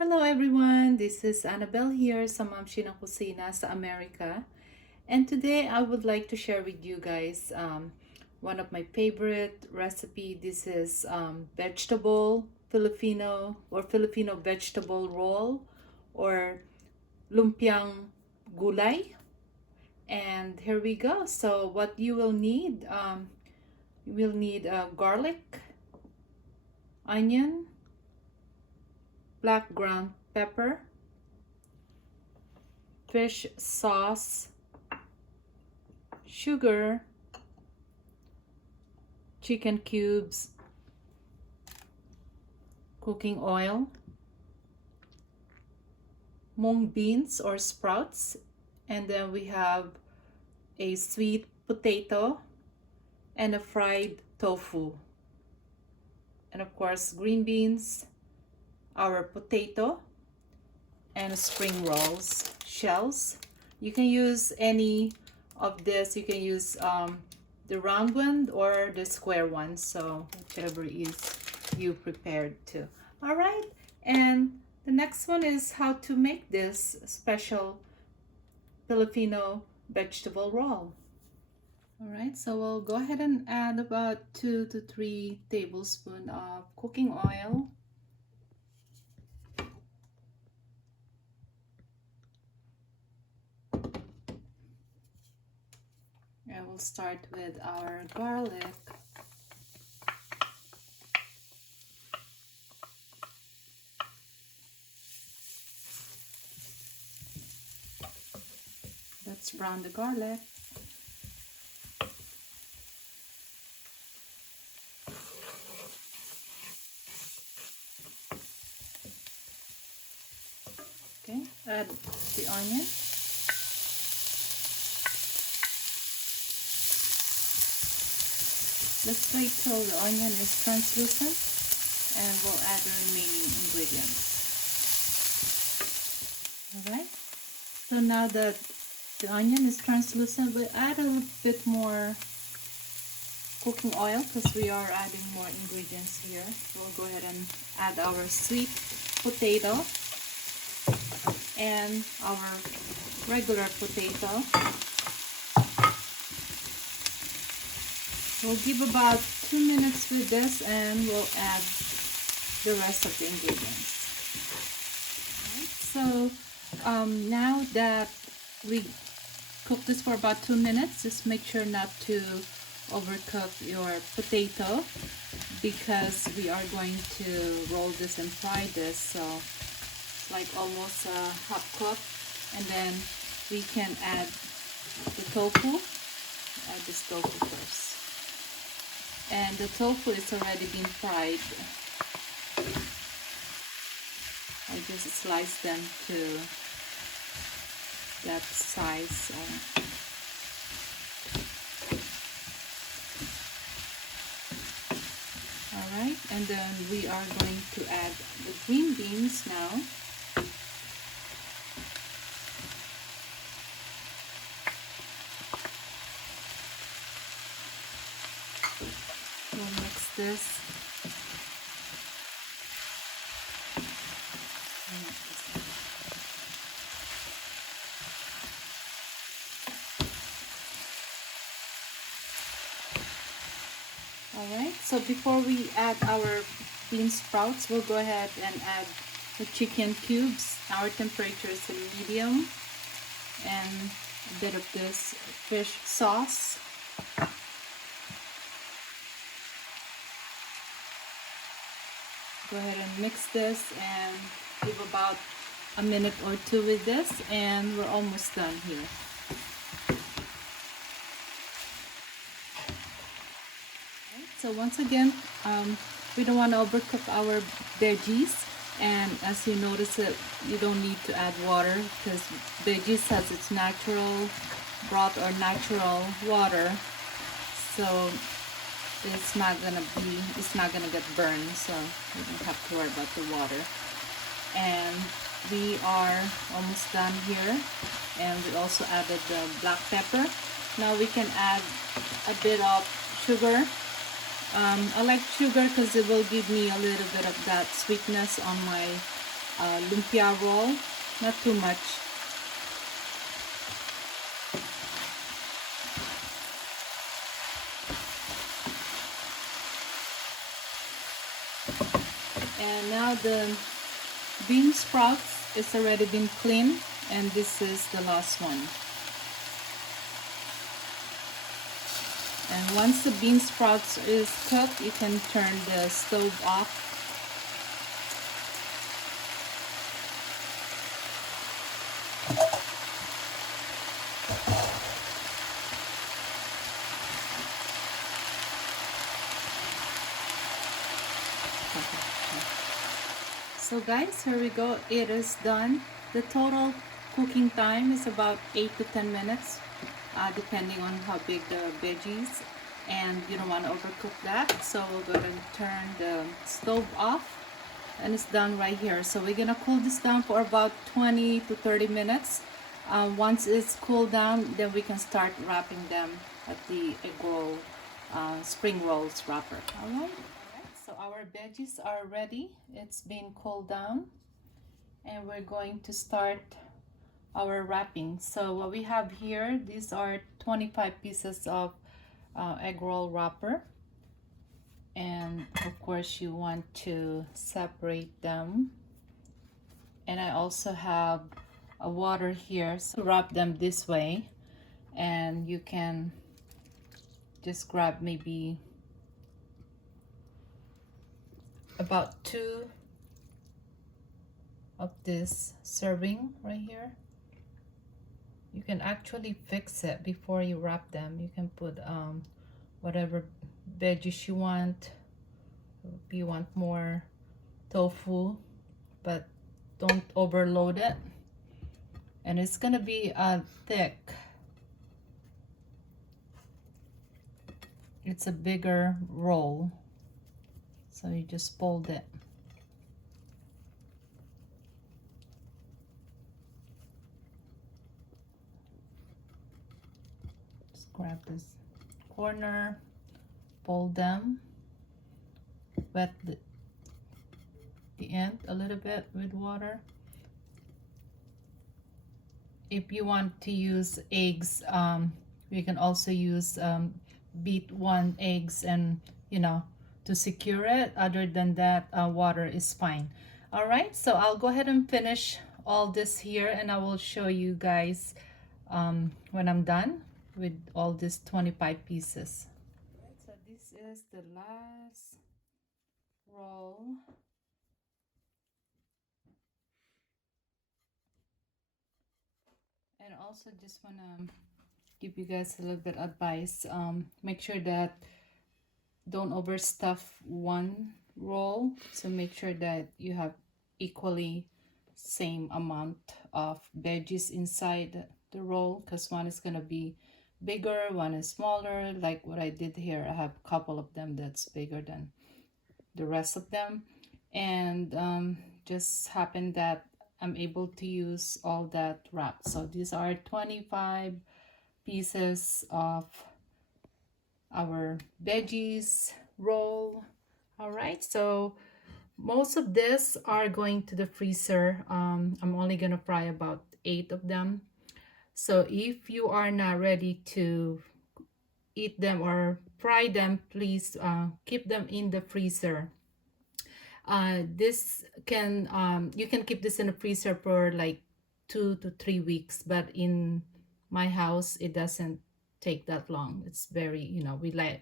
Hello everyone, this is Annabelle here sa Mamshi ng Kusina sa America. And today I would like to share with you guys one of my favorite recipe. This is vegetable Filipino vegetable roll or Lumpiang Gulay. And here we go. So what you will need, you will need garlic, onion, black ground pepper, fish sauce, sugar, chicken cubes, cooking oil, mung beans or sprouts, and then we have a sweet potato and a fried tofu, and of course green beans, our potato, and spring rolls shells. You can use any of this. You can use the round one or the square one, so whichever is you prepared to. All right, and the next one is how to make this special Filipino vegetable roll. All right, so we'll go ahead and add about 2 to 3 tablespoons of cooking oil. And we'll start with our garlic. Let's brown the garlic. Okay, add the onion. Let's wait till the onion is translucent and we'll add the remaining ingredients. Alright, so now that the onion is translucent, we'll add a little bit more cooking oil because we are adding more ingredients here. We'll go ahead and add our sweet potato and our regular potato. We'll give about 2 minutes with this and we'll add the rest of the ingredients. So now that we cook this for about 2 minutes, just make sure not to overcook your potato because we are going to roll this and fry this. So it's like almost half cooked, and then we can add the tofu. Add this tofu first. And the tofu is already been fried. I just slice them to that size. Alright, and then we are going to add the green beans now. We'll mix this. Alright, so before we add our bean sprouts, we'll go ahead and add the chicken cubes. Our temperature is medium, and a bit of this fish sauce. Go ahead and mix this and give about a minute or two with this, and we're almost done here. So once again, we don't want to overcook our veggies, and as you notice it, you don't need to add water because veggies has its natural broth or natural water, so it's not gonna get burned, so you don't have to worry about the water. And we are almost done here, and we also added the black pepper. Now we can add a bit of sugar. I like sugar because it will give me a little bit of that sweetness on my lumpia roll, not too much. And now the bean sprouts is already been cleaned, and this is the last one. And once the bean sprouts is cooked, you can turn the stove off. So guys, here we go. It is done. The total cooking time is about 8 to 10 minutes, depending on how big the veggies, and you don't want to overcook that. So we'll go ahead and turn the stove off, and it's done right here. So we're gonna cool this down for about 20 to 30 minutes. Once it's cooled down, then we can start wrapping them at the egg roll, spring rolls wrapper. All right. So our veggies are ready. It's been cooled down, and we're going to start our wrapping. So what we have here, these are 25 pieces of egg roll wrapper, and of course you want to separate them. And I also have a water here, so wrap them this way, and you can just grab maybe about 2 of this serving right here. You can actually fix it before you wrap them. You can put whatever veggies you want. If you want more tofu, but don't overload it. And it's gonna be thick. It's a bigger roll, so you just fold it. Just grab this corner, fold them, wet the end a little bit with water. If you want to use eggs, you can also use beat 1 eggs, and to secure it. Other than that, water is fine. All right, so I'll go ahead and finish all this here, and I will show you guys when I'm done with all these 25 pieces. Right, so this is the last roll. And also just want to give you guys a little bit of advice. Make sure that don't overstuff one roll, so make sure that you have equally same amount of veggies inside the roll, because one is going to be bigger, one is smaller. Like what I did here, I have a couple of them that's bigger than the rest of them, and just happened that I'm able to use all that wrap. So these are 25 pieces of our veggies roll. All right, so most of this are going to the freezer. I'm only gonna fry about 8 of them. So if you are not ready to eat them or fry them, please keep them in the freezer. This can you can keep this in the freezer for like 2 to 3 weeks, but in my house it doesn't take that long. It's very,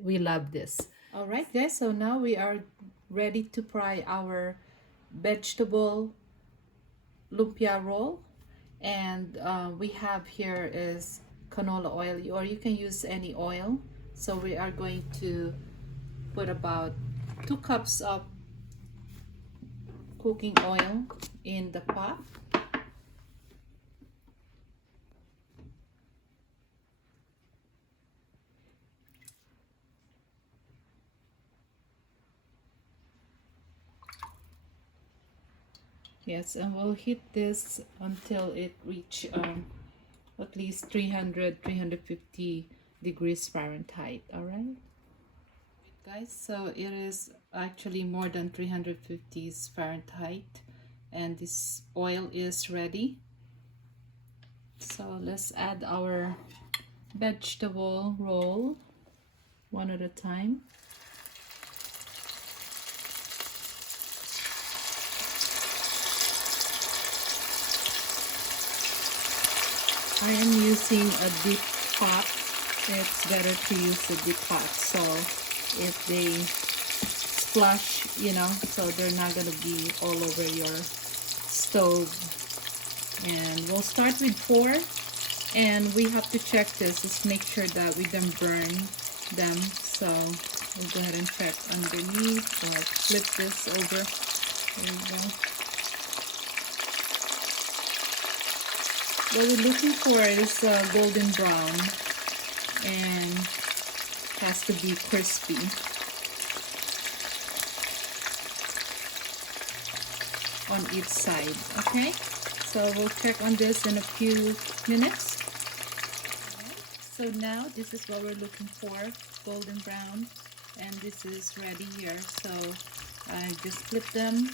we love this. All right guys, so now we are ready to fry our vegetable lumpia roll, and we have here is canola oil, or you can use any oil. So we are going to put about 2 cups of cooking oil in the pot. Yes, and we'll heat this until it reach at least 350 degrees Fahrenheit. All right guys, so it is actually more than 350 Fahrenheit, and this oil is ready. So let's add our vegetable roll one at a time. I am using a deep pot. It's better to use a deep pot, so if they splash, you know, so they're not gonna be all over your stove. And we'll start with 4, and we have to check this, just make sure that we don't burn them. So we'll go ahead and check underneath, or flip this over. There we go. What we're looking for is golden brown, and has to be crispy. On each side, okay? So we'll check on this in a few minutes. So now this is what we're looking for, golden brown, and this is ready here. So I just flip them,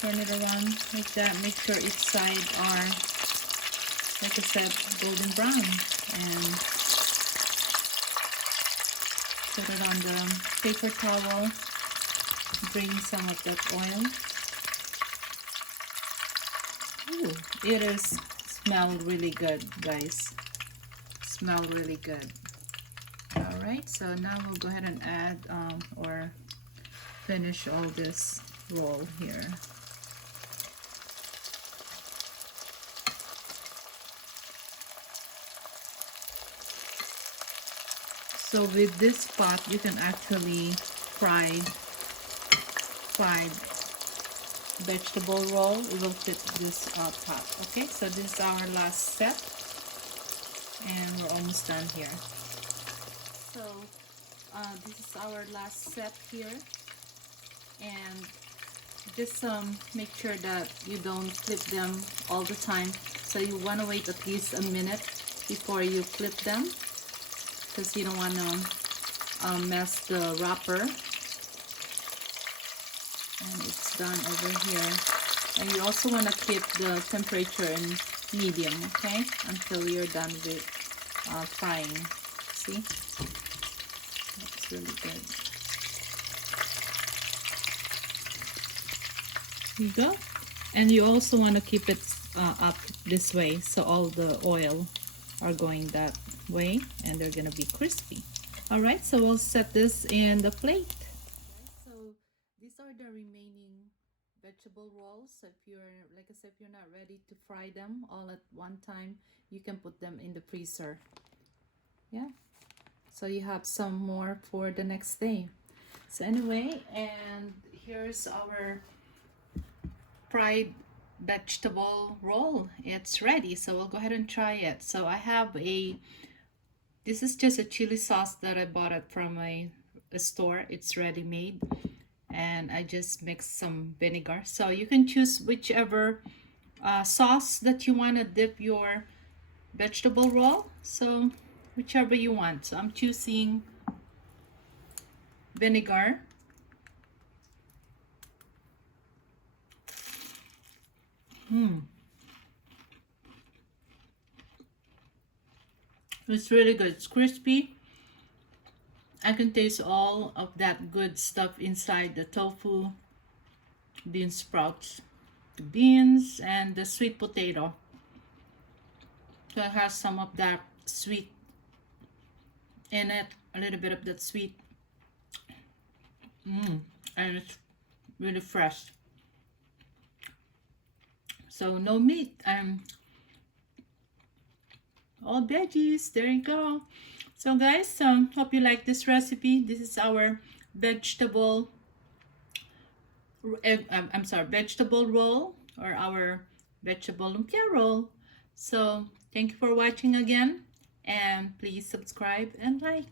turn it around like that, make sure each side are, like I said, golden brown, and put it on the paper towel, drain some of that oil. Ooh, it is smelled really good, guys. Smell really good. All right, so now we'll go ahead and add or finish all this roll here. So with this pot, you can actually fry vegetable roll. It will fit this pot. Okay, so this is our last step, and we're almost done here. So this is our last step here, and just make sure that you don't flip them all the time. So you want to wait at least a minute before you flip them, because you don't want to mess the wrapper. And it's done over here. And you also want to keep the temperature in medium, okay, until you're done with frying. See, that's really good. Here you go. And you also want to keep it up this way, so all the oil are going that way, and they're gonna be crispy. All right, so we'll set this in the plate. So these are the remaining vegetable rolls. So if you're, like I said, if you're not ready to fry them all at one time, you can put them in the freezer. Yeah, so you have some more for the next day. So anyway, and here's our fried vegetable roll. It's ready, so we'll go ahead and try it. So I have this is just a chili sauce that I bought it from a store. It's ready made, and I just mixed some vinegar. So you can choose whichever sauce that you want to dip your vegetable roll, so whichever you want. So I'm choosing vinegar. It's really good. It's crispy. I can taste all of that good stuff inside the tofu, bean sprouts, the beans, and the sweet potato. So it has some of that sweet in it, a little bit of that sweet. And it's really fresh. So no meat, all veggies. There you go. So guys, hope you like this recipe. This is our vegetable vegetable roll, or our vegetable lumpia roll. So thank you for watching again, and please subscribe and like.